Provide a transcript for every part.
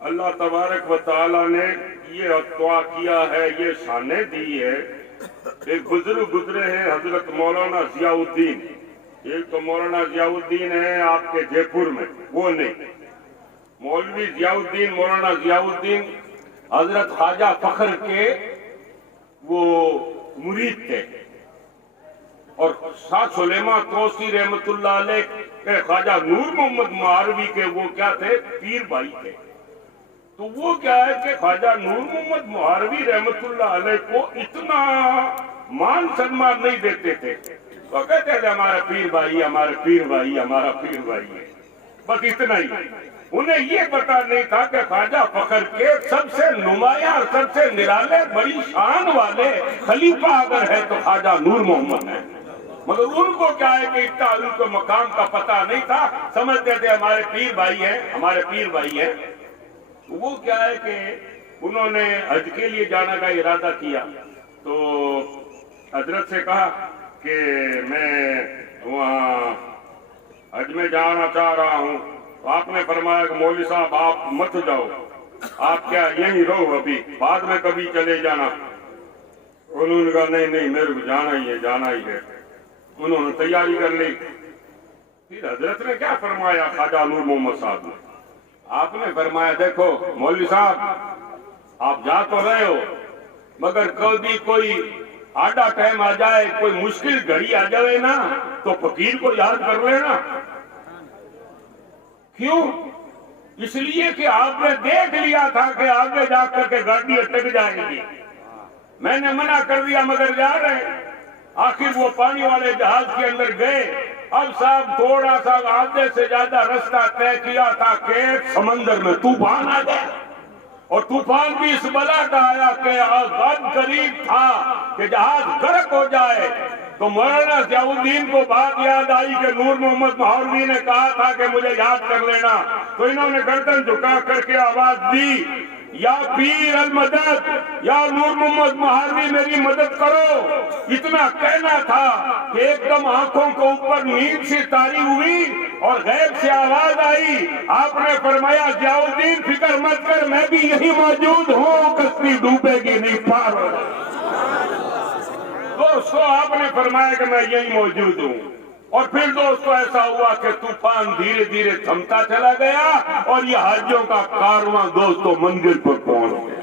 اللہ تبارک و تعالیٰ نے یہ عطا کیا ہے، یہ شانیں دی ہے۔ ایک بزرگ گزرے ہیں حضرت مولانا ضیاء الدین، ایک تو مولانا ضیاء الدین ہے آپ کے جے پور میں، وہ نہیں، مولوی ضیاء الدین، مولانا ضیاء الدین حضرت خواجہ فخر کے وہ مرید تھے، اور شاہ سلیمان توسی رحمت اللہ علیہ کے خواجہ نور محمد مہاروی کے وہ کیا تھے، پیر بھائی تھے۔ تو وہ کیا ہے کہ خواجہ نور محمد مہاروی رحمت اللہ علیہ کو اتنا مان سنمان نہیں دیتے تھے، تو کہتے تھے ہمارا پیر بھائی، ہمارا پیر بھائی، ہمارا پیر بھائی ہے، بس اتنا ہی۔ انہیں یہ پتا نہیں تھا کہ خواجہ فخر کے سب سے نمایاں اور سب سے نرالے بڑی شان والے خلیفہ اگر ہے تو خواجہ نور محمد ہے، مگر ان کو کیا ہے کہ اتنا ان کو مقام کا پتہ نہیں تھا، سمجھتے تھے ہمارے پیر بھائی ہیں، ہمارے پیر بھائی ہیں۔ وہ کیا ہے کہ انہوں نے حج کے لیے جانے کا ارادہ کیا، تو حضرت سے کہا کہ میں وہاں حج میں جانا چاہ رہا ہوں، تو آپ نے فرمایا کہ مولوی صاحب آپ مت جاؤ، آپ کیا یہیں رہو، ابھی بعد میں کبھی چلے جانا۔ انہوں نے کہا نہیں نہیں میرے کو جانا ہی ہے، جانا ہی ہے۔ انہوں نے تیاری کر لی۔ پھر حضرت نے کیا فرمایا خواجہ نور محمد صاحب نے، آپ نے فرمایا دیکھو مولوی صاحب آپ جا تو رہے ہو، مگر کبھی کوئی آڈا ٹائم آ جائے، کوئی مشکل گھڑی آ جائے نا، تو فقیر کو یاد کر لینا۔ کیوں؟ اس لیے کہ آپ نے دیکھ لیا تھا کہ آگے جا کر کے گاڑی اٹک جائے گی، میں نے منع کر دیا مگر جا رہے۔ آخر وہ پانی والے جہاز کے اندر گئے۔ اب صاحب تھوڑا سا آدھے سے زیادہ رستہ طے کیا تھا کہ سمندر میں طوفان آ گیا، اور طوفان بھی اس بلا کا آیا کہ اب قریب تھا کہ جہاز غرق ہو جائے۔ تو مولانا ضیاء الدین کو بات یاد آئی کہ نور محمد مہاروی نے کہا تھا کہ مجھے یاد کر لینا، تو انہوں نے گردن جھکا کر کے آواز دی، یا پیر المدد، یا نور محمد مہاروی میری مدد کرو۔ اتنا کہنا تھا کہ ایک دم آنکھوں کو اوپر نیند سے طاری ہوئی اور غیب سے آواز آئی۔ آپ نے فرمایا ضیاء الدین فکر مت کر، میں بھی یہی موجود ہوں، کشتی ڈوبے گی نہیں، پار ہو۔ دوستو آپ نے فرمایا کہ میں یہی موجود ہوں، اور پھر دوستو ایسا ہوا کہ طوفان دھیرے دھیرے تھمتا چلا گیا، اور یہ حاجیوں کا کارواں دوستو منزل پر پہنچ گیا۔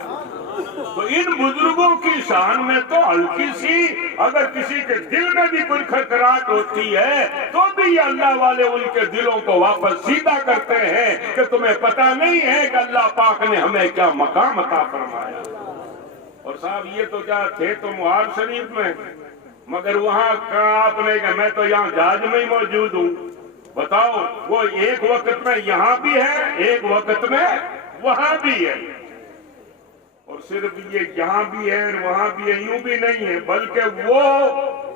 تو ان بزرگوں کی شان میں تو ہلکی سی اگر کسی کے دل میں بھی کوئی کھٹکھٹاہٹ ہوتی ہے تو بھی یہ اللہ والے ان کے دلوں کو واپس سیدھا کرتے ہیں کہ تمہیں پتہ نہیں ہے کہ اللہ پاک نے ہمیں کیا مقام عطا فرمایا۔ اور صاحب یہ تو کیا تھے تو مہار شریف میں، مگر وہاں کہا آپ نے کہ میں تو یہاں جہاز میں ہی موجود ہوں۔ بتاؤ وہ ایک وقت میں یہاں بھی ہے، ایک وقت میں وہاں بھی ہے، اور صرف یہ یہاں بھی ہے اور وہاں بھی ہے یوں بھی نہیں ہے، بلکہ وہ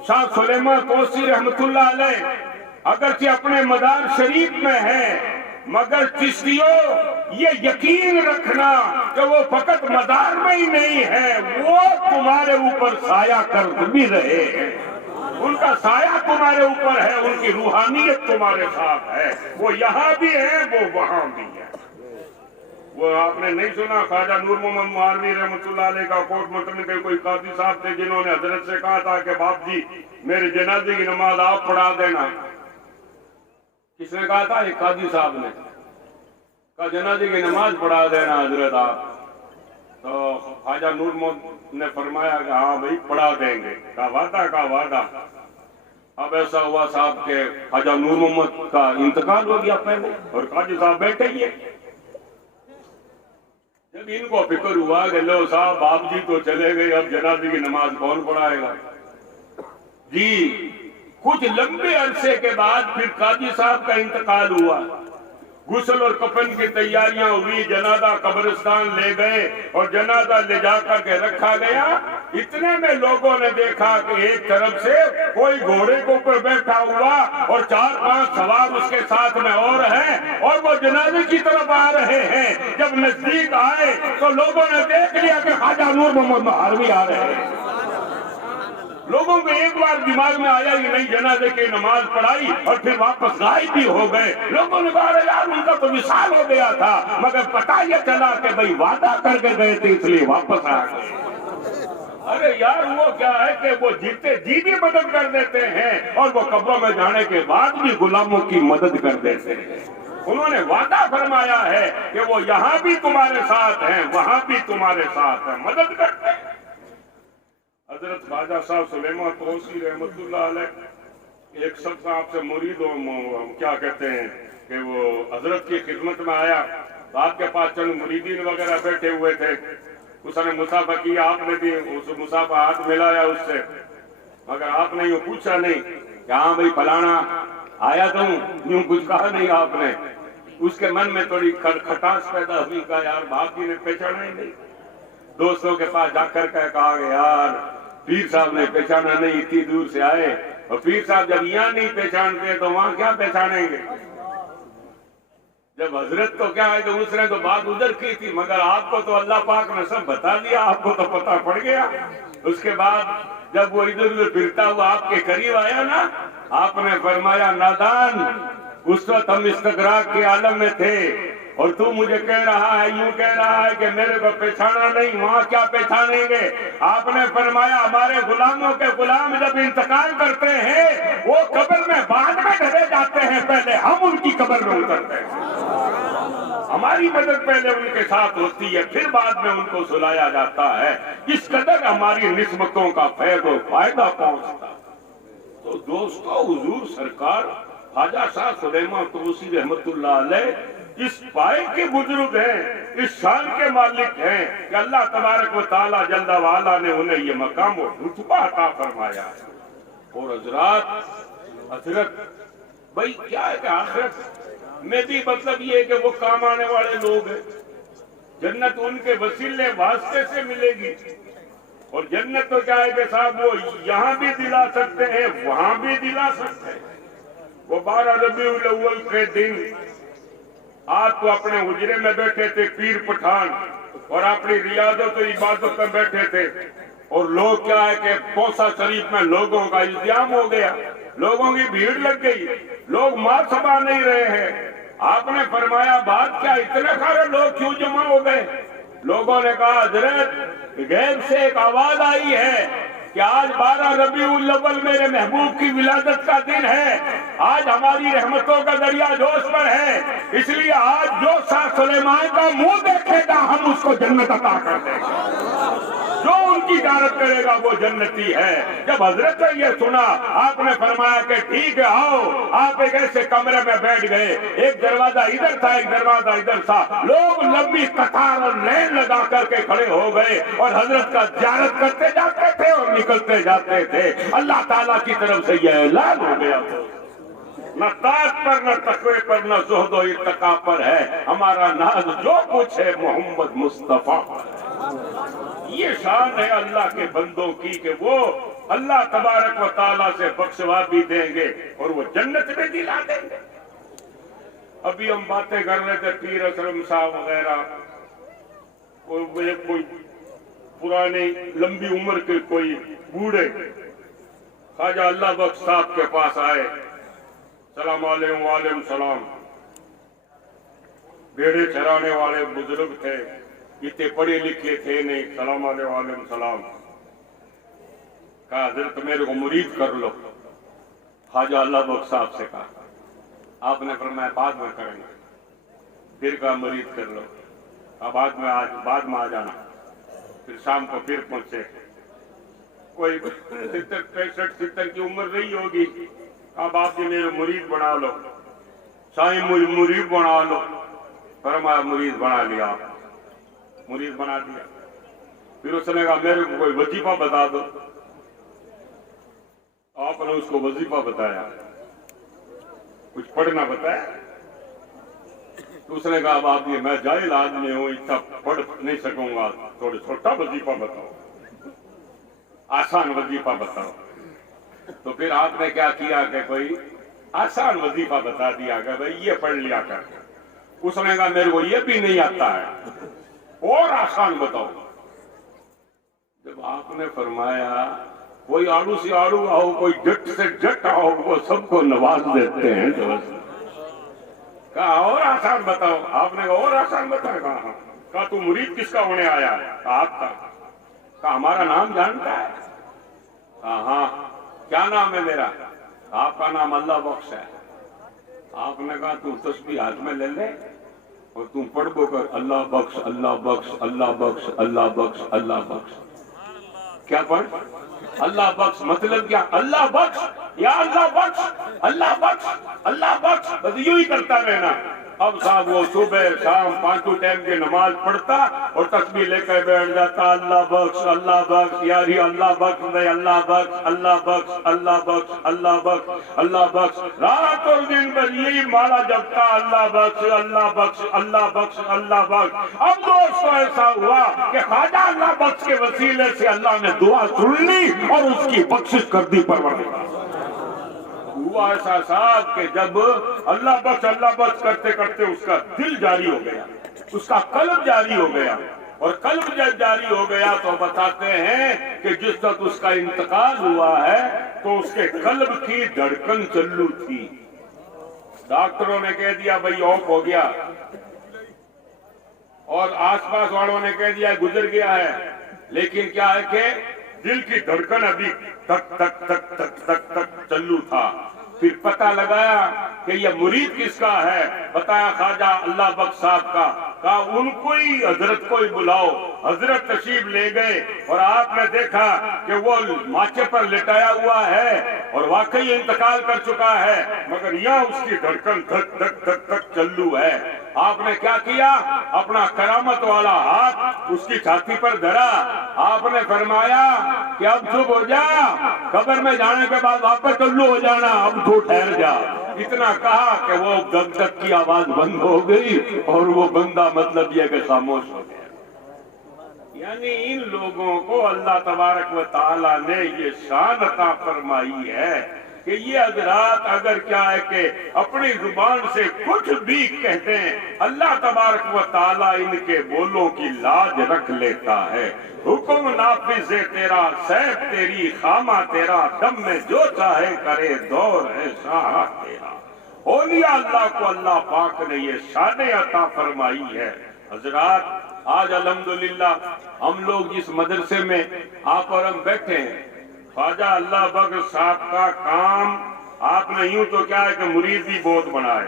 شاہ سلیمان توسی رحمت اللہ علیہ اگرچہ اپنے مدار شریف میں ہے، مگر چشتیوں یہ یقین رکھنا کہ وہ فقط مدار میں ہی نہیں ہے، وہ تمہارے اوپر سایہ کر بھی رہے ہیں، ان کا سایہ تمہارے اوپر ہے، ان کی روحانیت تمہارے ساتھ ہے، وہ یہاں بھی ہے وہ وہاں بھی ہے۔ وہ آپ نے نہیں سنا خواجہ نور محمد مہاروی رحمت اللہ علیہ کا کوٹ مٹن کے کوئی قاضی صاحب تھے جنہوں نے حضرت سے کہا تھا کہ باپ جی میرے جنازے کی نماز آپ پڑھا دینا۔ کس نے کہا تھا؟ ایک قاضی صاحب نے کہا جنازے کی نماز پڑھا دینا حضرت آپ۔ تو خواجہ نور محمد نے فرمایا کہ ہاں بھائی پڑھا دیں گے۔ کہا وعدہ، کہا وعدہ۔ اب ایسا ہوا صاحب کہ خواجہ نور محمد کا انتقال ہو گیا پہلے، اور قاضی صاحب بیٹھے ہی ہیں۔ جب ان کو فکر ہوا کہ لو صاحب باپ جی تو چلے گئے، اب جنازے کی نماز کون پڑھائے گا؟ جی کچھ لمبے عرصے کے بعد پھر قاضی صاحب کا انتقال ہوا، غسل اور کفن کی تیاریاں ہوئی، جنازہ قبرستان لے گئے اور جنازہ لے جا کر کے رکھا گیا۔ اتنے میں لوگوں نے دیکھا کہ ایک طرف سے کوئی گھوڑے کے اوپر بیٹھا ہوا اور 4-5 سوار اس کے ساتھ میں اور ہیں، اور وہ جنازے کی طرف آ رہے ہیں۔ جب نزدیک آئے تو لوگوں نے دیکھ لیا کہ خواجہ نور محمد مہاروی آ رہے ہیں۔ لوگوں کو ایک بار دماغ میں آیا ہی نہیں، جنازے کی نماز پڑھائی اور پھر واپس غائب بھی ہو گئے۔ لوگوں نے کہا یار ان کا تو وصال ہو گیا تھا، مگر پتہ یہ چلا کہ بھئی وعدہ کر کے گئے تھے اس لیے واپس آ گئے۔ ارے یار وہ کیا ہے کہ وہ جیتے جی بھی مدد کر دیتے ہیں اور وہ قبروں میں جانے کے بعد بھی غلاموں کی مدد کر دیتے ہیں۔ انہوں نے وعدہ فرمایا ہے کہ وہ یہاں بھی تمہارے ساتھ ہیں، وہاں بھی تمہارے ساتھ ہیں، مدد کرتے ہیں۔ حضرت خواجہ صاحب سلیمان طوسی رحمت اللہ علیہ ایک شخص آپ سے مرید کیا کہتے ہیں کہ وہ حضرت کی خدمت میں آیا، آپ کے پاس چند مریدین وغیرہ بیٹھے ہوئے تھے، اس نے مصافحہ کیا، آپ نے بھی اس مصافحہ ہاتھ ملایا اس سے، مگر آپ نے یوں پوچھا نہیں کہ ہاں بھئی فلانا آیا تو یوں کچھ کہا نہیں آپ نے۔ اس کے من میں تھوڑی کھٹاس پیدا ہوئی، کہا یار باپ جی نے پہچانا ہی نہیں۔ دوستوں کے پاس جا کر کہا کہ یار پیر صاحب نے پہچانا نہیں، اتنی دور سے آئے، اور پیر صاحب جب یہاں نہیں پہچانتے تو وہاں کیا پہچانیں گے؟ جب حضرت تو کیا ہے کہ اس نے تو بات ادھر کی تھی، مگر آپ کو تو اللہ پاک نے سب بتا دیا، آپ کو تو پتہ پڑ گیا۔ اس کے بعد جب وہ ادھر ادھر پھرتا ہوا آپ کے قریب آیا نا، آپ نے فرمایا نادان، اس وقت ہم استغراق کے عالم میں تھے اور تو مجھے کہہ رہا ہے، یوں کہہ رہا ہے کہ میرے کو پہچانا نہیں، وہاں کیا پہچانیں گے؟ آپ نے فرمایا ہمارے غلاموں کے غلام جب انتقال کرتے ہیں وہ قبر میں بعد میں ڈھلے جاتے ہیں، پہلے ہم ان کی قبر میں اترتے ہیں۔ ہماری مدد پہلے ان کے ساتھ ہوتی ہے، پھر بعد میں ان کو سلایا جاتا ہے۔ اس قدر ہماری نسبتوں کا فیض و فائدہ پہنچتا۔ تو دوستو حضور سرکار خواجہ صاحب سلیمان طوسی رحمت اللہ علیہ اس پائے کے بزرگ ہیں، اس شان کے مالک ہیں کہ اللہ تبارک و تعالی جل وعلا نے انہیں یہ مقام و رتبہ عطا فرمایا۔ اور حضرت بھائی کیا ہے کہ آخرت میں بھی مطلب یہ ہے کہ وہ کام آنے والے لوگ ہیں، جنت ان کے وسیلے واسطے سے ملے گی، اور جنت تو کیا ہے کہ صاحب وہ یہاں بھی دلا سکتے ہیں وہاں بھی دلا سکتے ہیں۔ وہ 12 ربیع الاول کے دن آپ تو اپنے حجرے میں بیٹھے تھے پیر پٹھان، اور اپنی ریاضت و عبادت میں بیٹھے تھے، اور لوگ کیا ہے کہ پوسا شریف میں لوگوں کا التیام ہو گیا، لوگوں کی بھیڑ لگ گئی، لوگ مار سبا نہیں رہے ہیں۔ آپ نے فرمایا بات کیا اتنے سارے لوگ کیوں جمع ہو گئے؟ لوگوں نے کہا حضرت غیب سے ایک آواز آئی ہے کہ آج 12 ربیع الاول میرے محبوب کی ولادت کا دن ہے، آج ہماری رحمتوں کا دریا جوش پر ہے، اس لیے آج جو شاہ سلیمان کا منہ دیکھے گا ہم اس کو جنت عطا کر دیں گے، جو ان کی زیارت کرے گا وہ جنتی ہے۔ جب حضرت نے یہ سنا آپ نے فرمایا کہ ٹھیک ہے آؤ۔ آپ ایک ایسے کمرے میں بیٹھ گئے، ایک دروازہ ادھر تھا ایک دروازہ ادھر تھا، لوگ لمبی قطار اور لین لگا کر کے کھڑے ہو گئے اور حضرت کا زیارت کرتے جاتے تھے اور نکلتے جاتے تھے۔ اللہ تعالیٰ کی طرف سے یہ اعلان ہو گیا، نہ طاعت پر نہ تقوی پر نہ زہد و اتقاء پر ہے، ہمارا ناز جو کچھ ہے محمد مصطفیٰ پر ہے۔ یہ شان ہے اللہ کے بندوں کی کہ وہ اللہ تبارک و تعالیٰ سے بخشوا بھی دیں گے اور وہ جنت میں دلا دیں گے۔ ابھی ہم باتیں کر رہے تھے پیر اکرم صاحب وغیرہ، کوئی پرانے لمبی عمر کے کوئی بوڑھے خواجہ اللہ بخش صاحب کے پاس آئے، سلام علیکم وعلیکم السلام۔ بیڑے چرانے والے بزرگ تھے، اتنے پڑھے لکھے تھے نہیں، سلام علیکم وعلیکم السلام۔ کہا حضرت میرے کو مرید کر لو، خواجہ اللہ بخش صاحب سے کہا۔ آپ نے فرمایا بعد میں کریں گے، پھر کہا مرید کر لو، اب بعد میں آ جانا۔ پھر شام کو پھر پہنچے، کوئی 65-70 کی عمر رہی ہوگی، اب آپ جی میرے مرید بنا لو، سائیں مرید بنا لو۔ فرمایا مرید بنا لیا، مرید بنا دیا۔ پھر اس نے کہا میرے کو کوئی وظیفہ بتا دو۔ آپ نے اس کو وظیفہ بتایا، کچھ پڑھنا بتایا۔ تو اس نے کہا اب آپ یہ میں جاہل آدمی ہوں، اتنا پڑھ نہیں سکوں گا، تھوڑا چھوٹا وظیفہ بتاؤ، آسان وظیفہ بتاؤ۔ تو پھر آپ نے کیا کیا کہ کوئی آسان وظیفہ بتا دیا کہ بھئی یہ پڑھ لیا کر۔ اس نے کہا میرے کو یہ بھی نہیں آتا ہے، اور آسان بتاؤ۔ جب آپ نے فرمایا کوئی آڑو سے آڑو آؤ، کوئی جٹ سے جٹ آؤ، وہ سب کو نواز دیتے ہیں۔ کہا اور آسان بتاؤ، آپ نے کہا اور آسان بتایا، کہا تو مرید کس کا ہونے آیا ہے؟ کہا آپ کا۔ کہا ہمارا نام جانتا ہے؟ کہا ہاں۔ کیا نام ہے میرا؟ آپ کا نام اللہ بخش ہے۔ آپ نے کہا تم تسبیح ہاتھ میں لے لے اور تم پڑھ بو کر اللہ بخش اللہ بخش اللہ بخش اللہ بخش اللہ بخش۔ کیا پڑھ؟ اللہ بخش۔ مطلب کیا؟ اللہ بخش، یا اللہ بخش، اللہ بخش، اللہ بخش، بس یوں ہی کرتا رہنا۔ اب صاحب وہ صبح شام پانچوں ٹائم کی نماز پڑھتا اور تسبیح لے کر بیٹھ جاتا، اللہ بخش اللہ بخش، یاری اللہ بخش دے، اللہ بخش اللہ بخش اللہ بخش اللہ بخش اللہ بخش۔ رات اور دن بس یہی مالا جپتا، اللہ بخش اللہ بخش اللہ بخش اللہ بخش۔ اب دوستو ایسا ہوا کہ خواجہ اللہ بخش کے وسیلے سے اللہ نے دعا سن لی اور اس کی بخشش کر دی پروردگار۔ ہوا ایسا صاحب کہ جب اللہ بخش کرتے کرتے اس کا دل جاری ہو گیا، اس کا قلب جاری ہو گیا، اور قلب جب جاری ہو گیا تو بتاتے ہیں کہ جس وقت اس کا انتقال ہوا ہے تو اس کے قلب کی دھڑکن چلو تھی۔ ڈاکٹروں نے کہہ دیا بھئی آف ہو گیا، اور آس پاس والوں نے کہہ دیا گزر گیا ہے، لیکن کیا ہے کہ دل کی دھڑکن ابھی تک تک تک تک تک تک چلو تھا۔ پھر پتہ لگایا کہ یہ مرید کس کا ہے، بتایا خواجہ اللہ بخش صاحب کا۔ کہا ان کو ہی، حضرت کو ہی بلاؤ۔ حضرت تشریف لے گئے اور آپ نے دیکھا کہ وہ ماچے پر لٹایا ہوا ہے اور واقعی انتقال کر چکا ہے، مگر یہاں اس کی دھڑکن دھک دھک دھک دھک چلو ہے۔ آپ نے کیا کیا؟ اپنا کرامت والا ہاتھ اس کی چھاتی پر دھرا۔ آپ نے فرمایا کہ اب چپ ہو جا، قبر میں جانے کے بعد واپس چلو ہو جانا، اب تو ٹھہر جا۔ اتنا کہا کہ وہ دھک دھک کی آواز بند ہو گئی اور وہ بندہ مطلب یہ کہ خاموش ہو گیا۔ یعنی ان لوگوں کو اللہ تبارک و تعالیٰ نے یہ شان عطا فرمائی ہے کہ یہ حضرات اگر کیا ہے کہ اپنی زبان سے کچھ بھی کہتے ہیں، اللہ تبارک و تعالیٰ ان کے بولوں کی لاج رکھ لیتا ہے۔ حکم نافذ ہے تیرا، سیف تیری، خامہ تیرا، دم میں جو چاہے کرے، دور ہے شاہ تیرا۔ اولیاء اللہ کو اللہ پاک نے یہ شان عطا فرمائی ہے۔ حضرات آج الحمدللہ ہم لوگ جس مدرسے میں آپ اور ہم بیٹھے ہیں، خواجہ اللہ بخش صاحب کا کام آپ نے یوں تو کیا ہے کہ مرید بھی بہت بنائے،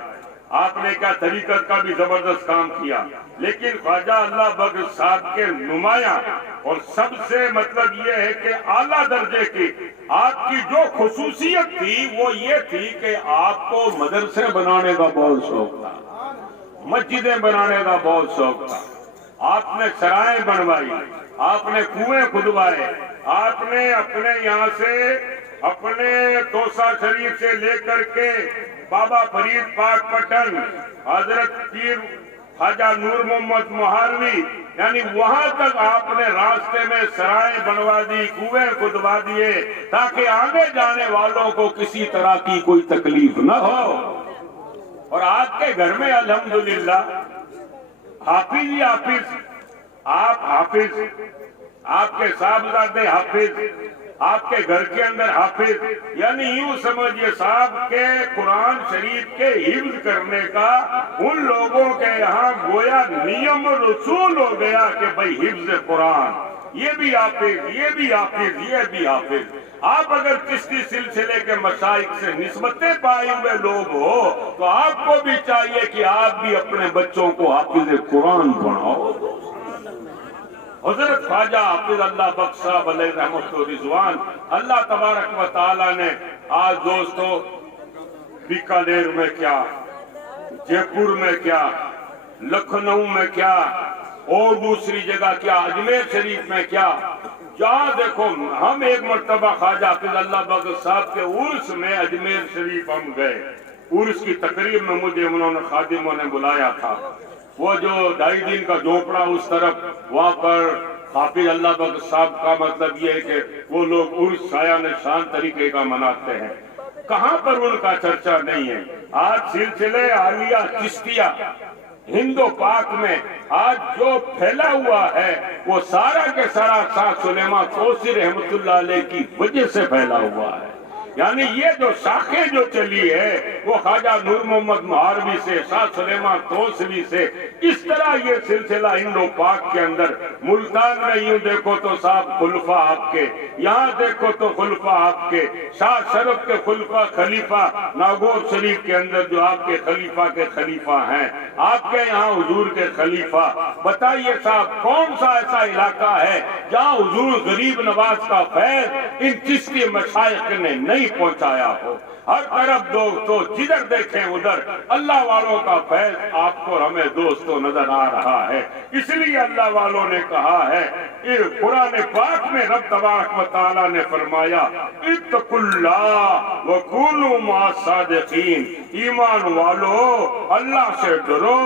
آپ نے کیا طریقت کا بھی زبردست کام کیا، لیکن خواجہ اللہ بخش صاحب کے نمایاں اور سب سے مطلب یہ ہے کہ اعلیٰ درجے کی آپ کی جو خصوصیت تھی وہ یہ تھی کہ آپ کو مدرسے بنانے کا بہت شوق تھا، مسجدیں بنانے کا بہت شوق تھا۔ آپ نے سرائیں بنوائی، آپ نے کنویں کھدوائے، آپ نے اپنے یہاں سے اپنے توسا شریف سے لے کر کے بابا فرید پاک پٹن، حضرت پیر خواجہ نور محمد مہاروی، یعنی وہاں تک آپ نے راستے میں سرائیں بنوا دی، کنویں کھدوا دیے، تاکہ آگے جانے والوں کو کسی طرح کی کوئی تکلیف نہ ہو۔ اور آپ کے گھر میں الحمدللہ حافظ ہی حافظ، آپ حافظ، آپ کے صاحبزادے حافظ، آپ کے گھر کے اندر حافظ، یعنی یوں سمجھئے صاحب کے قرآن شریف کے حفظ کرنے کا ان لوگوں کے یہاں گویا نیم و رسول ہو گیا کہ بھئی حفظ قرآن، یہ بھی حافظ، یہ بھی حافظ، یہ بھی حافظ۔ آپ اگر چشتی سلسلے کے مشائخ سے نسبتیں پائے ہوئے لوگ ہو تو آپ کو بھی چاہیے کہ آپ بھی اپنے بچوں کو حافظ قرآن بناؤ۔ حضرت خواجہ حافظ اللہ بخش صاحب علیہ رحمت و رضوان، اللہ تبارک و تعالیٰ نے آج دوستو بیکانیر میں کیا، جے پور میں کیا، لکھنؤ میں کیا، اور دوسری جگہ کیا، اجمیر شریف میں کیا، جہاں دیکھو ہم ایک مرتبہ خواجہ حافظ اللہ بخش صاحب کے عرس میں اجمیر شریف ہم گئے، عرس کی تقریب میں مجھے انہوں نے خادموں نے بلایا تھا، وہ جو 2.5 دن کا جھونپڑا اس طرف، وہاں پر حافظ اللہ بخش صاحب کا مطلب یہ ہے کہ وہ لوگ عرس سایہ نشان طریقے کا مناتے ہیں، کہاں پر ان کا چرچا نہیں ہے۔ آج سلسلے عالیہ چشتیہ ہندو پاک میں آج جو پھیلا ہوا ہے وہ سارا کے سارا شاہ سلیمان توسی رحمت اللہ علیہ کی وجہ سے پھیلا ہوا ہے. یعنی یہ جو شاخیں جو چلی ہے وہ خواجہ نور محمد مہاروی سے، شاہ سلیمان توسوی سے، اس طرح یہ سلسلہ ہندو پاک کے اندر. ملتان میں یوں دیکھو تو صاحب خلفاء آپ کے، یہاں دیکھو تو خلفاء آپ کے، شاہ شرف کے خلفاء خلیفہ ناگور شریف کے اندر جو آپ کے خلیفہ کے خلیفہ ہیں، آپ کے یہاں حضور کے خلیفہ. بتائیے صاحب کون سا ایسا علاقہ ہے جہاں حضور غریب نواز کا فیض ان چشتی مشائخ نے نہیں پہنچایا ہو؟ ہر طرف تو جدھر دیکھیں ادھر اللہ والوں کا فیض آپ کو ہمیں دوستوں نظر آ رہا ہے. اس لیے اللہ والوں نے کہا ہے، قرآن پاک میں رب تبارک و تعالیٰ نے فرمایا اتقوا اللہ وکونوا مع الصادقین. ایمان والو اللہ سے ڈرو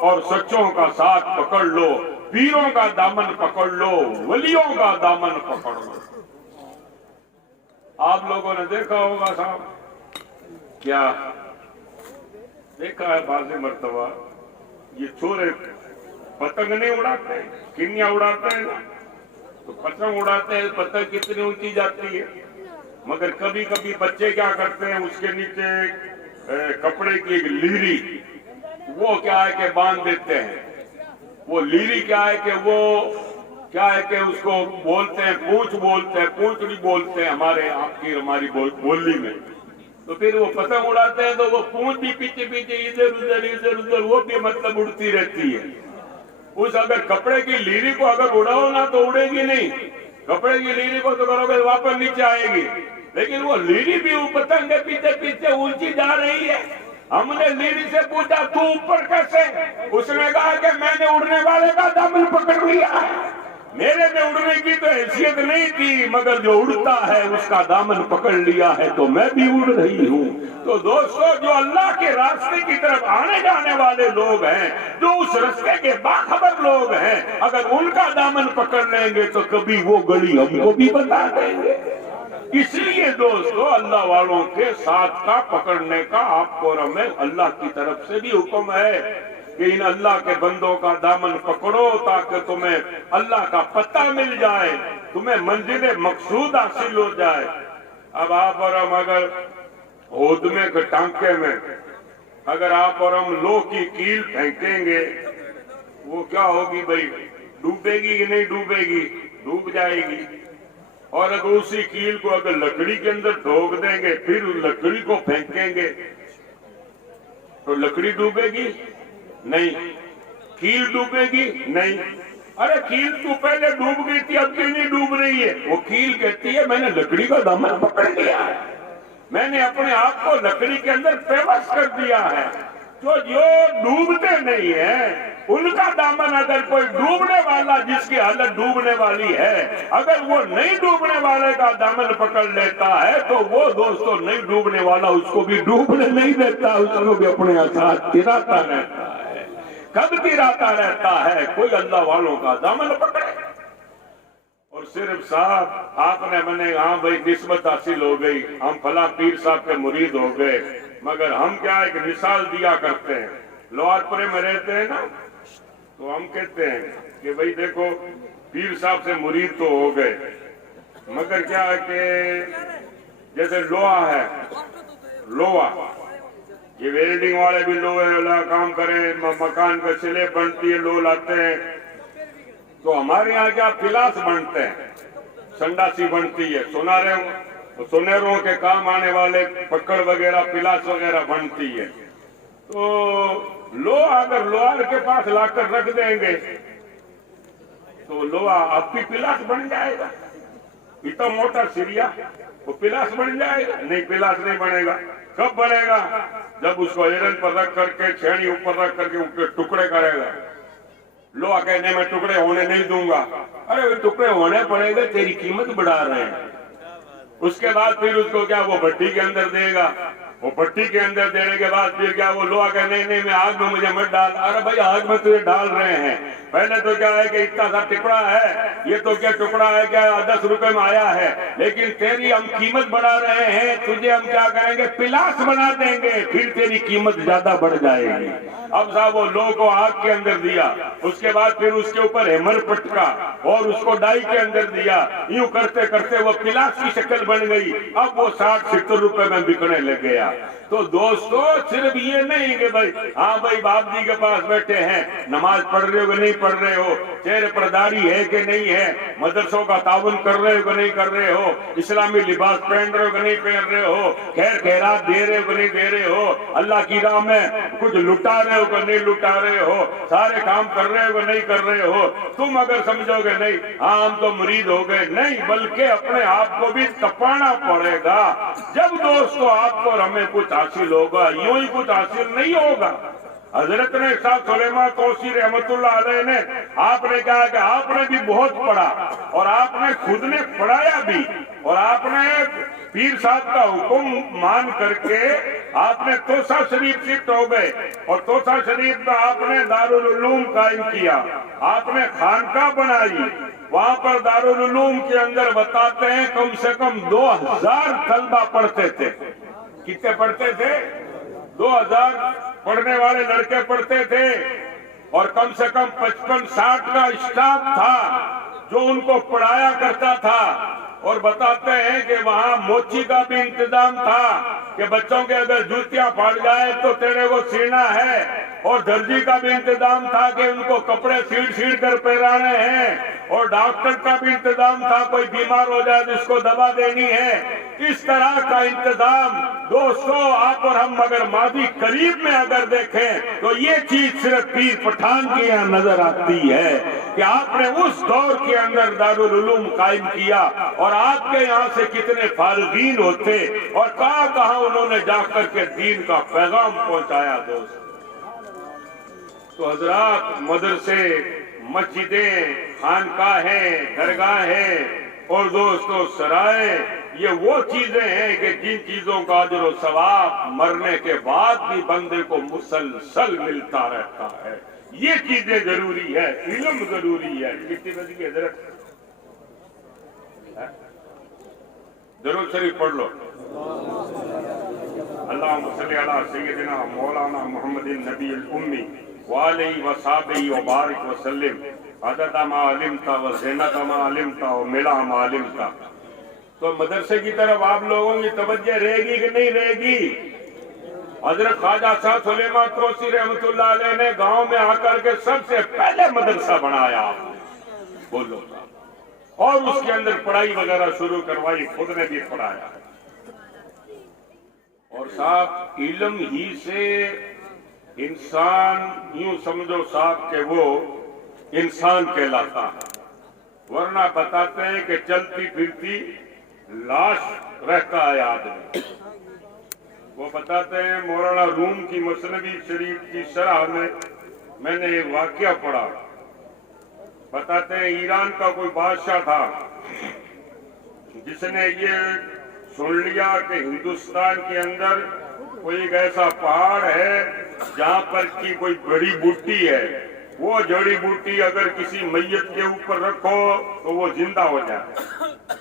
اور سچوں کا ساتھ پکڑ لو، پیروں کا دامن پکڑ لو، ولیوں کا دامن پکڑ لو. آپ لوگوں نے دیکھا ہوگا صاحب، کیا دیکھا ہے بعض مرتبہ یہ چھوڑے پتنگ نہیں اڑاتے، کنیاں اڑاتے ہیں نا، تو پتنگ اڑاتے ہیں، پتنگ کتنی اونچی جاتی ہے، مگر کبھی کبھی بچے کیا کرتے ہیں اس کے نیچے کپڑے کی ایک لیری وہ کیا ہے کہ باندھ دیتے ہیں. وہ لیری کیا ہے کہ وہ کیا ہے کہ اس کو بولتے ہیں پونچھ، بولتے ہیں پونچڑی، بولتے ہیں ہماری بولی میں. تو پھر وہ پتنگ اڑاتے ہیں تو وہ پونچھ بھی پیچھے پیچھے ادھر ادھر وہ بھی مطلب اڑتی رہتی ہے. اس اگر کپڑے کی لیری کو اگر اڑاؤ نا تو اڑے گی نہیں، کپڑے کی لیری کو تو کرو گے واپس نیچے آئے گی. لیکن وہ لیری بھی پتنگ کے پیچھے پیچھے اونچی جا رہی ہے. ہم نے لیری سے پوچھا تو اوپر کیسے؟ اس نے کہا کہ میں نے اڑنے والے کا دامن پکڑ لیا ہے. میرے میں اڑنے کی تو حیثیت نہیں تھی، مگر جو اڑتا ہے اس کا دامن پکڑ لیا ہے تو میں بھی اڑ رہی ہوں. تو دوستو جو اللہ کے راستے کی طرف آنے جانے والے لوگ ہیں، جو اس راستے کے باخبر لوگ ہیں، اگر ان کا دامن پکڑ لیں گے تو کبھی وہ گلی ہم کو بھی بتا دیں گے. اس لیے دوستو اللہ والوں کے ساتھ کا پکڑنے کا آپ کو اور ہمیں اللہ کی طرف سے بھی حکم ہے کہ ان اللہ کے بندوں کا دامن پکڑو تاکہ تمہیں اللہ کا پتہ مل جائے، تمہیں منزل مقصود حاصل ہو جائے. اب آپ اور ہم اگر ہودمے کے ٹانکے میں اگر آپ اور ہم لوہ کی کیل پھینکیں گے وہ کیا ہوگی بھائی؟ ڈوبے گی کہ نہیں ڈوبے گی؟ ڈوب جائے گی. اور اگر اسی کیل کو اگر لکڑی کے اندر ڈھوک دیں گے پھر لکڑی کو پھینکیں گے تو لکڑی ڈوبے گی؟ نہیں. کیل ڈوبے گی؟ نہیں. ارے کیل تو پہلے ڈوب گئی تھی اب کیوں نہیں ڈوب رہی ہے؟ وہ کیل کہتی ہے میں نے لکڑی کا دامن پکڑ لیا ہے، میں نے اپنے آپ کو لکڑی کے اندر پیوست کر دیا ہے. جو ڈوبتے نہیں ہیں ان کا دامن اگر کوئی ڈوبنے والا جس کی حالت ڈوبنے والی ہے اگر وہ نہیں ڈوبنے والے کا دامن پکڑ لیتا ہے تو وہ دوستو نہیں ڈوبنے والا اس کو بھی ڈوبنے نہیں دیتا، اس کو بھی اپنے ساتھ گراتا رہتا ہے. کب گراتا رہتا ہے؟ کوئی اللہ والوں کا دامن پکڑے. اور صرف صاحب آپ نے بنے ہاں بھائی نسبت حاصل ہو گئی، ہم فلاں پیر صاحب کے مرید ہو گئے، مگر ہم کیا ایک مثال دیا کرتے ہیں. لوہار پورے میں رہتے ہیں نا تو ہم کہتے ہیں کہ بھائی دیکھو پیر صاحب سے مرید تو ہو گئے، مگر کیا ہے کہ جیسے لوہا ہے، لوہا یہ ویلڈنگ والے بھی لوہے والا کام کریں، مکان کا سلے بنتی ہے لوہ لاتے ہیں، تو ہمارے یہاں کیا پلاس بنتے ہیں، سنڈاسی بنتی ہے، سنیروں کے کام آنے والے پکڑ وغیرہ پلاس وغیرہ بنتی ہے. تو لوہا اگر لوہار کے پاس لا کر رکھ دیں گے تو لوہا اب بھی پلاس بن جائے گا. اتنا موٹا سریا وہ پلاس بن جائے گا؟ نہیں، پلاس نہیں بنے گا. کب بنے گا؟ جب اس کو ایرن پر رکھ کر کے چھیڑی اوپر رکھ کر کے ان کے ٹکڑے کرے گا. لوہا کہنے میں ٹکڑے ہونے نہیں دوں گا. ارے وہ ٹکڑے ہونے پڑے گا، تیری قیمت بڑھا رہے ہیں. اس کے بعد پھر اس کو کیا وہ بھٹی کے اندر دے گا، وہ پٹی کے اندر دینے کے بعد پھر کیا وہ لوہا کہ نہیں میں آگ میں مجھے مت ڈال. ارے بھائی آگ میں تجھے ڈال رہے ہیں. پہلے تو کیا ہے کہ اتنا سا ٹکڑا ہے, یہ تو کیا ٹکڑا ہے کیا 10 روپے میں آیا ہے, لیکن تیری ہم قیمت بڑھا رہے ہیں, تجھے ہم کیا کریں گے پلاس بنا دیں گے, پھر تیری قیمت زیادہ بڑھ جائے گی. اب صاحب وہ لوہ کو آگ کے اندر دیا, اس کے بعد پھر اس کے اوپر ہیمر پٹکا اور اس کو ڈائی کے اندر دیا, یوں کرتے کرتے وہ پلاس کی شکل بن گئی. اب وہ 60-70 روپے میں بکنے لگ گیا. تو دوستو صرف یہ نہیں کہ بھائی ہاں بھائی باپ جی کے پاس بیٹھے ہیں, نماز پڑھ رہے ہو کہ نہیں پڑھ رہے ہو, چہرے پر داڑھی ہے کہ نہیں ہے, مدرسوں کا تعاون کر رہے ہو کہ نہیں کر رہے ہو, اسلامی لباس پہن رہے ہو کہ نہیں پہن رہے ہو, خیر خیرات دے رہے ہو کہ نہیں دے رہے ہو, اللہ کی راہ میں کچھ لٹا رہے ہو کہ نہیں لٹا رہے ہو, سارے کام کر رہے ہو کہ نہیں کر رہے ہو. تم اگر سمجھو گے نہیں ہاں ہم تو مرید ہو گئے, نہیں بلکہ اپنے آپ کو بھی تپانا پڑے گا. جب دوستو آپ کو اور ہمیں کچھ حاصل ہوگا, یوں ہی کچھ حاصل نہیں ہوگا. حضرت نے شاہ سلیمان توسی رحمت اللہ علیہ نے, آپ نے کہا کہ آپ نے بھی بہت پڑھا اور آپ نے خود نے پڑھایا بھی, اور آپ نے پیر صاحب کا حکم مان کر کے آپ نے توسا شریف شفٹ ہو گئے, اور توسا شریف میں آپ نے دارالعلوم قائم کیا, آپ نے خانقاہ بنائی. وہاں پر دارالعلوم کے اندر بتاتے ہیں کم سے کم 2000 طلبہ پڑھتے تھے. کتنے پڑھتے تھے؟ 2000 پڑھنے والے لڑکے پڑھتے تھے, اور کم سے کم 55-60 کا اسٹاف تھا جو ان کو پڑھایا کرتا تھا. اور بتاتے ہیں کہ وہاں موچی کا بھی انتظام تھا کہ بچوں کے اگر جوتیاں پھاڑ جائے تو تیرے کو سینا ہے, اور درجی کا بھی انتظام تھا کہ ان کو کپڑے سیڑ کر پہرانے ہیں, اور ڈاکٹر کا بھی انتظام تھا کوئی بیمار ہو جائے تو اس کو دوا دینی ہے. اس طرح کا انتظام دوستو آپ اور ہم اگر ماضی قریب میں اگر دیکھیں تو یہ چیز صرف پیر پٹھان کے یہاں نظر آتی ہے کہ آپ نے اس دور کے اندر دارالعلوم قائم کیا, اور آپ کے یہاں سے کتنے فارغین ہوتے اور کہاں کہاں انہوں نے جا کر کے دین کا پیغام پہنچایا. دوست تو حضرات مدرسے, مسجدیں, خانقاہیں, درگاہیں اور دوستو سرائے, یہ وہ چیزیں ہیں کہ جن چیزوں کا اجر و ثواب مرنے کے بعد بھی بندے کو مسلسل ملتا رہتا ہے. یہ چیزیں ضروری ہے, علم ضروری ہے. کتنی بجے کی حضرت درود شریف پڑھ لو. اللہم صلی علی سیدنا مولانا محمد النبی الامی وآلہ وصحبہ وبارک وسلم عدد ما علمت وزینت ما علمت وملا ما علمت. تو مدرسے کی طرف آپ لوگوں کی توجہ رہے گی کہ نہیں رہے گی؟ حضرت خواجہ شاہ سلیمان توسی رحمت اللہ علیہ نے گاؤں میں آ کر کے سب سے پہلے مدرسہ بنایا, بولو, اور اس کے اندر پڑھائی وغیرہ شروع کروائی, خود نے بھی پڑھایا. اور صاحب علم ہی سے انسان یوں سمجھو صاحب کہ وہ انسان کہلاتا ہے, ورنہ بتاتے ہیں کہ چلتی پھرتی لاش رہتا ہے آدمی. وہ بتاتے ہیں مولانا روم کی مثنوی شریف کی شرح میں نے ایک واقعہ پڑھا. بتاتے ہیں ایران کا کوئی بادشاہ تھا جس نے یہ سن لیا کہ ہندوستان کے اندر کوئی ایک ایسا پہاڑ ہے جہاں پر کی کوئی بڑی بوٹی ہے, وہ جڑی بوٹی اگر کسی میت کے اوپر رکھو تو وہ زندہ ہو جائے.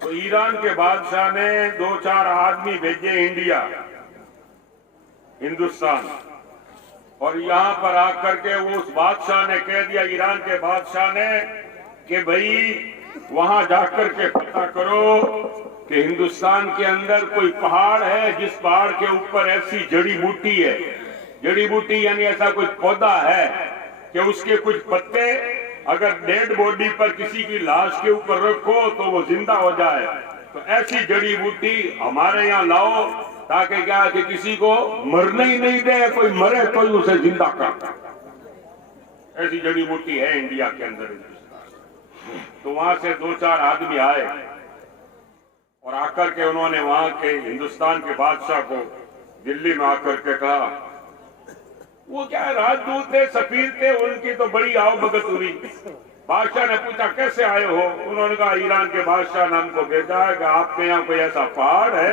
تو ایران کے بادشاہ نے 2-4 آدمی بھیجے انڈیا, ہندوستان, اور یہاں پر آ کر کے وہ اس بادشاہ نے کہہ دیا, ایران کے بادشاہ نے, کہ بھئی وہاں جا کر کے پتہ کرو کہ ہندوستان کے اندر کوئی پہاڑ ہے جس پہاڑ کے اوپر ایسی جڑی بوٹی ہے. جڑی بوٹی یعنی ایسا کوئی پودا ہے کہ اس کے کچھ پتے اگر ڈیڈ باڈی پر کسی کی لاش کے اوپر رکھو تو وہ زندہ ہو جائے. تو ایسی جڑی بوٹی ہمارے یہاں لاؤ تاکہ کیا کہ کسی کو مرنے ہی نہیں دے, کوئی مرے کوئی اسے زندہ کر. ایسی جڑی بوٹی ہے انڈیا کے اندر. تو وہاں سے 2-4 آدمی آئے اور آ کر کے انہوں نے وہاں کے ہندوستان کے بادشاہ کو دلی میں آ کر کے کہا, وہ کیا راجدوت تھے, سفیر تھے, ان کی تو بڑی آؤ بھگت ہوئی. بادشاہ نے پوچھا کیسے آئے ہو؟ انہوں نے کہا ایران کے بادشاہ نے ہم کو بھیجا ہے کہ آپ کے یہاں کوئی ایسا پہاڑ ہے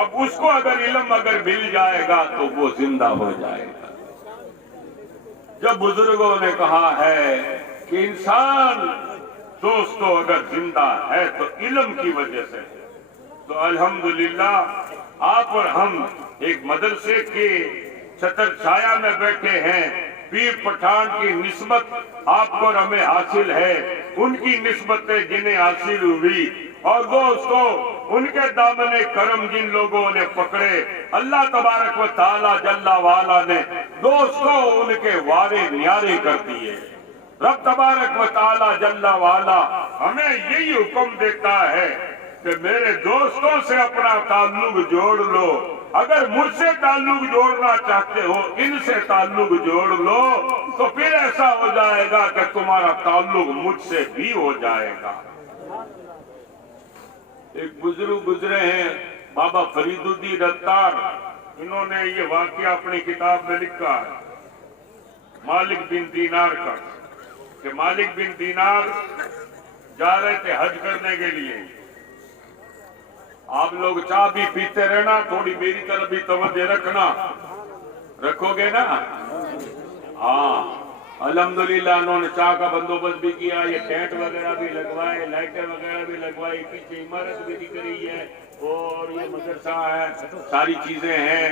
اب اس کو اگر علم اگر مل جائے گا تو وہ زندہ ہو جائے گا. جب بزرگوں نے کہا ہے کہ انسان دوستو اگر زندہ ہے تو علم کی وجہ سے، تو الحمدللہ آپ اور ہم ایک مدرسے کے چھتر چھایا میں بیٹھے ہیں. پیر پٹھان کی نسبت آپ کو اور ہمیں حاصل ہے، ان کی نسبتیں جنہیں حاصل ہوئی. اور دوستو ان کے دامن کرم جن لوگوں نے پکڑے، اللہ تبارک و تعالی جل وعلا نے دوستو ان کے وارے نیارے کر دیے. رب تبارک و تعالی جل وعلا ہمیں یہی حکم دیتا ہے کہ میرے دوستوں سے اپنا تعلق جوڑ لو. اگر مجھ سے تعلق جوڑنا چاہتے ہو ان سے تعلق جوڑ لو، تو پھر ایسا ہو جائے گا کہ تمہارا تعلق مجھ سے بھی ہو جائے گا. ایک بزرگ گزرے ہیں بابا فرید الدین اتار، انہوں نے یہ واقعہ اپنی کتاب میں لکھا ہے مالک بن دینار کا، کہ مالک بن دینار جا رہے تھے حج کرنے کے لیے. آپ لوگ چائے بھی پیتے رہنا، تھوڑی میری طرف بھی توجہ رکھنا، رکھو گے نا؟ ہاں الحمدللہ انہوں نے چائے کا بندوبست بھی کیا، یہ ٹینٹ وغیرہ بھی لگوائے، لائٹیں وغیرہ بھی لگوائی، پیچھے عمارت بھی دکھ رہی ہے اور یہ مدرسہ ہے، ساری چیزیں ہیں.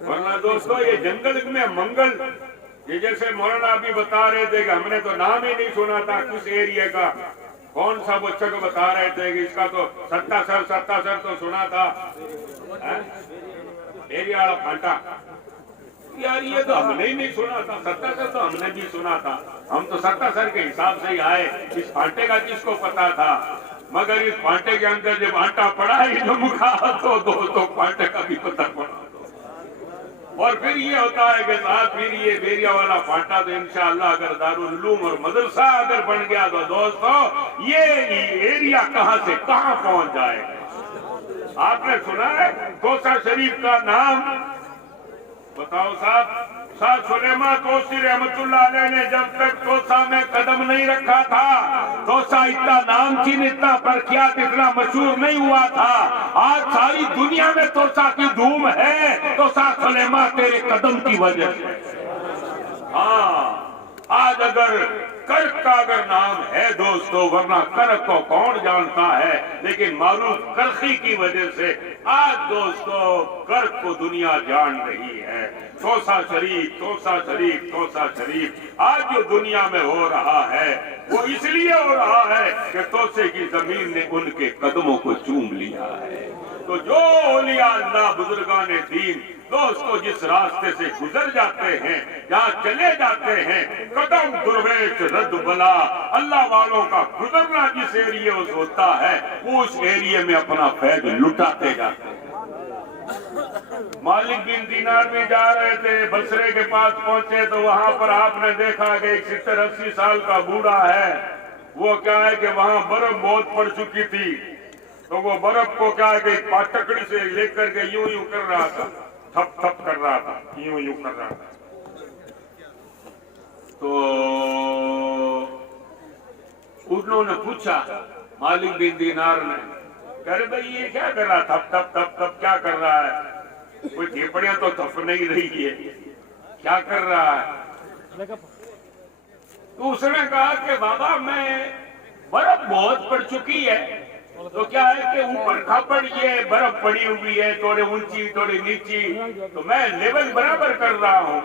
ورنہ دوستو یہ جنگل میں منگل، یہ جیسے مولانا ابھی بتا رہے تھے کہ ہم نے تو نام ہی نہیں سنا تھا کس ایریا کا، کون سا بچہ کو بتا رہے تھے کہ اس کا تو ستا سر تو سنا تھا، ایریا والا پھانٹا. یار یہ تو ہم نے ہی نہیں سنا تھا، ستا سر تو ہم نے بھی سنا تھا. ہم تو ستا سر کے حساب سے ہی آئے، اس پھانٹے کا جس کو پتا تھا. مگر اس پھانٹے کے اندر جب آٹا پڑا ہی جو مکھا تو دوستوں پھانٹے کا بھی پتہ پڑا. اور پھر یہ ہوتا ہے کہ ساتھ پھر یہ بیریا والا پھانٹا تو انشاءاللہ اگر دارالعلوم اور مدرسہ اگر بن گیا تو دوستو یہ ایریا کہاں سے کہاں پہنچ جائے گا. آپ نے سنا ہے توسا شریف کا نام؟ بتاؤ صاحب. شاہ سلیمان توسی رحمت اللہ علیہ نے جب تک توسا میں قدم نہیں رکھا تھا، توسا اتنا نام چین اتنا پرکھیات اتنا مشہور نہیں ہوا تھا. آج ساری دنیا میں توسا کی دھوم ہے تو شاہ سلیمان تیرے قدم کی وجہ سے. ہاں آج اگر کرک کا اگر نام ہے دوستو، ورنہ کرک کو کون جانتا ہے، لیکن معروف کرخی کی وجہ سے آج دوستو کرک کو دنیا جان رہی ہے. توسا شریف توسا شریف توسا شریف آج جو دنیا میں ہو رہا ہے وہ اس لیے ہو رہا ہے کہ توسے کی زمین نے ان کے قدموں کو چوم لیا ہے. تو جو اولیاء اللہ بزرگان دین دوستو جس راستے سے گزر جاتے ہیں، جہاں چلے جاتے ہیں، قدم درویش رد بلا، اللہ والوں کا گزرنا جس ایریے سے ہوتا ہے وہ اس ایریے میں اپنا فیض لٹاتے جاتے ہیں. مالک بن دینار میں جا رہے تھے، بصرے کے پاس پہنچے تو وہاں پر آپ نے دیکھا کہ ایک 70-80 سال کا بوڑھا ہے. وہ کیا ہے کہ وہاں برف بہت پڑ چکی تھی، تو وہ برف کو کیا ہے کہ پاٹکڑی سے لے کر کے یوں یوں کر رہا تھا، تھپ تھپ کر رہا تھا، یوں یوں کر رہا تھا. تو انہوں نے پوچھا مالک بن دینار نے، کہہ رہے بھائی یہ کیا کر رہا، تھپ تھپ تھپ تھپ کیا کر رہا ہے؟ کوئی ٹھیپڑیاں تو تھپ نہیں رہی ہے، کیا کر رہا ہے؟ تو اس نے کہا کہ بابا میں برف بہت پڑ چکی ہے، تو کیا ہے کہ اوپر کھپڑ یہ برف پڑی ہوئی ہے، تھوڑے اونچی تھوڑی نیچی، تو میں لیول برابر کر رہا ہوں.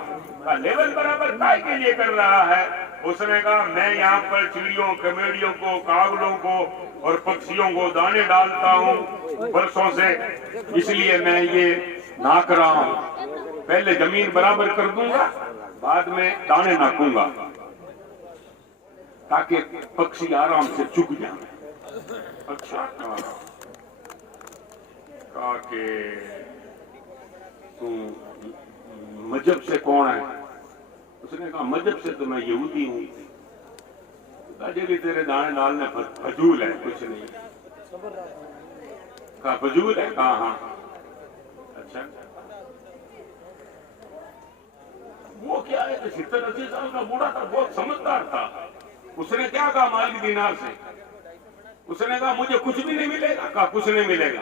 لیول برابر کائے کے لیے کر رہا ہے؟ اس نے کہا میں یہاں پر چڑیوں کمیڑیوں کو کاغلوں کو اور پکشیوں کو دانے ڈالتا ہوں برسوں سے، اس لیے میں یہ ناک رہا ہوں. پہلے زمین برابر کر دوں گا، بعد میں دانے ناکوں گا تاکہ پکشی آرام سے چک جائیں. اچھا کہا کہ تو مذہب سے کون ہے؟ اس نے کہا مذہب سے تو میں یہودی ہوں. جی تیرے دانے ڈالنے فضول ہے، کچھ نہیں. کہا فضول ہے؟ کہا ہاں. اچھا وہ کیا ہے کہ 70-80 سال کا بوڑھا تھا، بہت سمجھدار تھا. اس نے کیا کہا مالک دینار سے؟ اس نے کہا مجھے کچھ بھی نہیں ملے گا. کہا کچھ نہیں ملے گا.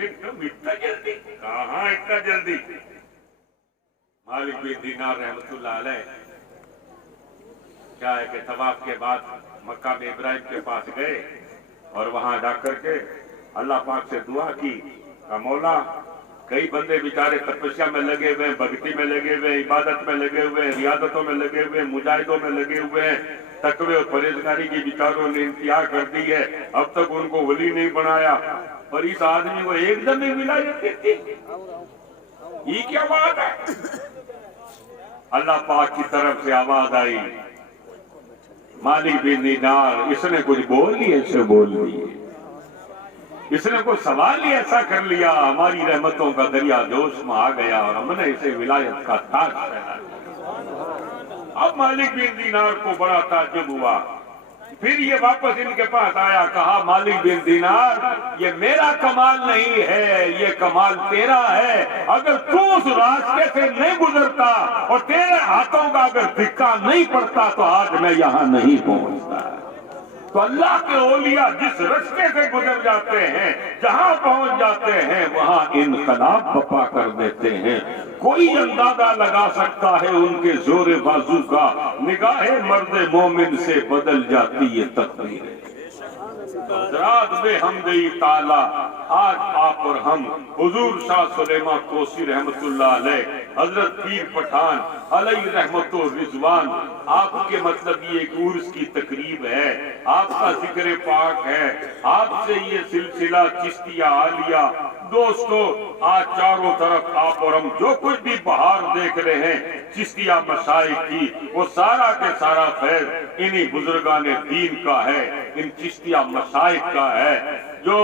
ایک دم اتنا جلدی کہاں اتنا جلدی. مالک بن دینار رحمت اللہ علیہ کیا ہے کہ طواف کے بعد مقام ابراہیم کے پاس گئے اور وہاں جا کر کے اللہ پاک سے دعا کی کہ مولا کئی بندے بیچارے تپسیا میں لگے ہوئے ہیں، بھگتی میں لگے ہوئے ہیں، عبادت میں لگے ہوئے ہیں، ریاضتوں میں لگے ہوئے ہیں، مجاہدوں میں لگے ہوئے ہیں، تقوی اور پرہیزگاری کی بیچاروں نے انتہا کر دی ہے، اب تک ان کو ولی نہیں بنایا، اور اس آدمی کو ایک دم ہی ولایت دی تھی. یہ کیا بات ہے؟ اللہ پاک کی طرف سے آواز آئی، مالک بن دینار اس نے کچھ بول لیا، اسے بول دیے، اس نے کوئی سوال ہی ایسا کر لیا، ہماری رحمتوں کا دریا جوش میں آ گیا اور ہم نے اسے ولایت کا تاج پہنا دیا. اب مالک بن دینار کو بڑا تعجب ہوا. پھر یہ واپس ان کے پاس آیا، کہا مالک بن دینار یہ میرا کمال نہیں ہے، یہ کمال تیرا ہے. اگر تو اس راستے سے نہیں گزرتا اور تیرے ہاتھوں کا اگر دھکا نہیں پڑتا تو آج میں یہاں نہیں پہنچتا. تو اللہ کے اولیاء جس راستے سے گزر جاتے ہیں، جہاں پہنچ جاتے ہیں وہاں انقلاب برپا کر دیتے ہیں. کوئی اندازہ لگا سکتا ہے ان کے زور بازو کا، نگاہ مرد مومن سے بدل جاتی ہے تقدیر. حضرات بے حمدی تعالی آج آپ اور ہم حضور شاہ سلیمان توسی رحمت اللہ علیہ، حضرت پیر پٹھان علیہ رحمت و رضوان، آپ کے مطلب یہ ایک عرس کی تقریب ہے، آپ کا ذکر پاک ہے، آپ سے یہ سلسلہ چشتیہ عالیہ. دوستو آج چاروں طرف آپ اور ہم جو کچھ بھی بہار دیکھ رہے ہیں چشتیہ مشائخ کی، وہ سارا کے سارا فیض انہی بزرگان دین کا ہے، ان چشتیہ مشائخ کا ہے. جو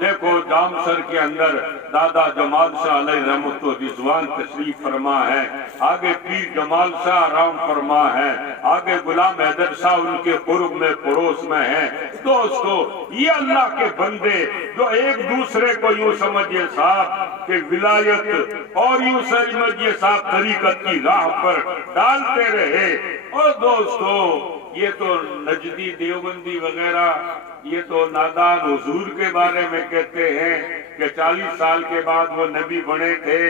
دیکھو جامسر کے اندر دادا جمال شاہ علیہ رحمت و رضوان تشریف فرما ہے، آگے پیر جمال شاہ رام فرما ہے، آگے غلام حیدر شاہ ان کے قرب میں پڑوس میں ہیں. دوستو یہ اللہ کے بندے جو ایک دوسرے کو یوں سمجھئے صاحب کہ ولایت اور یوں سمجھئے صاحب طریقت کی راہ پر ڈالتے رہے. اور دوستو یہ تو نجدی دیوبندی وغیرہ یہ تو نادان حضور کے بارے میں کہتے ہیں کہ 40 سال کے بعد وہ نبی بنے تھے.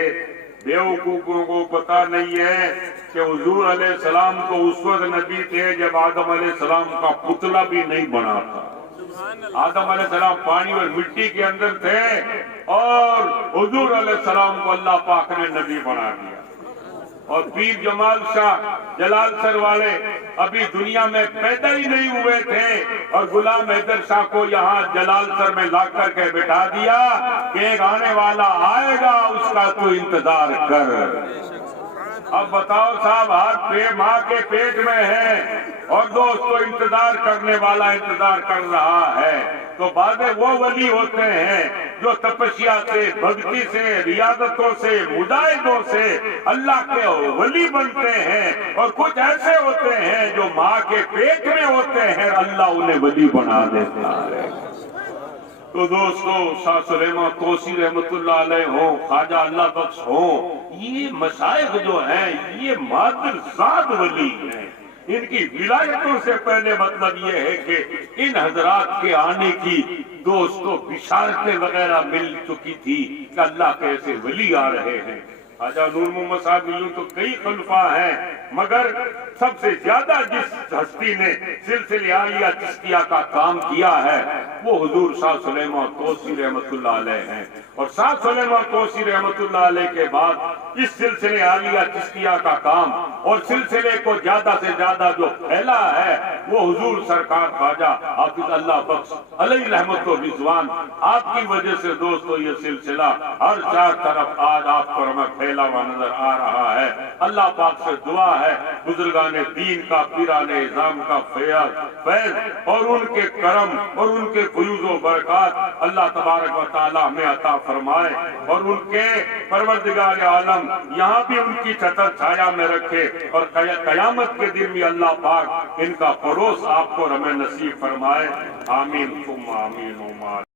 بیوقوفوں کو پتہ نہیں ہے کہ حضور علیہ السلام کو اس وقت نبی تھے جب آدم علیہ السلام کا پتلا بھی نہیں بنا تھا. آدم علیہ السلام پانی اور مٹی کے اندر تھے اور حضور علیہ السلام کو اللہ پاک نے نبی بنا دیا. اور پیر جمال شاہ جلال سر والے ابھی دنیا میں پیدا ہی نہیں ہوئے تھے اور غلام حیدر شاہ کو یہاں جلال سر میں لا کر کے بٹھا دیا کہ ایک آنے والا آئے گا، اس کا تو انتظار کر. اب بتاؤ صاحب ہاتھ ماں کے پیٹ میں ہے اور دوستو انتظار کرنے والا انتظار کر رہا ہے. تو بعضے وہ ولی ہوتے ہیں جو تپسیا سے، بھکتی سے، ریاضتوں سے، مجاہدوں سے اللہ کے ولی بنتے ہیں، اور کچھ ایسے ہوتے ہیں جو ماں کے پیٹ میں ہوتے ہیں اللہ انہیں ولی بنا دیتا ہے. تو دوستو شاہ سلیمان توسی رحمت اللہ علیہ ہوں، خواجہ اللہ بخش ہوں، یہ مشائخ جو ہیں یہ مادر ذات ولی ہیں. ان کی ولایتوں سے پہلے مطلب یہ ہے کہ ان حضرات کے آنے کی دوستو بشارتیں وغیرہ مل چکی تھی کہ اللہ کے ایسے ولی آ رہے ہیں. خواجہ نور محمد صاحب یوں تو کئی خلفاء ہیں، مگر سب سے زیادہ جس ہستی نے سلسلہ عالیہ چشتیہ کا کام کیا ہے وہ حضور شاہ سلیمان توسی رحمت اللہ علیہ ہیں. اور شاہ سلیمان توسی رحمت اللہ علیہ کے بعد اس سلسلہ عالیہ چشتیہ کا کام اور سلسلے کو زیادہ سے زیادہ جو پھیلا ہے وہ حضور سرکار خواجہ حافظ اللہ بخش علیہ رحمت و رضوان، آپ کی وجہ سے دوستو یہ سلسلہ ہر چار طرف آج آپ پر ہمیں پھیلا ہوا نظر آ رہا ہے. اللہ پاک سے دعا ہے بزرگان دین کا، پیران اعظام کا فیض اور ان کے کرم اور ان کے فیوز و برکات اللہ تبارک و تعالی ہمیں عطا فرمائے، اور ان کے پروردگار عالم یہاں بھی ان کی چھتر چھایا میں رکھے، اور قیامت کے دن بھی اللہ پاک ان کا پڑوس آپ کو ہمیں نصیب فرمائے. آمین ثم آمین.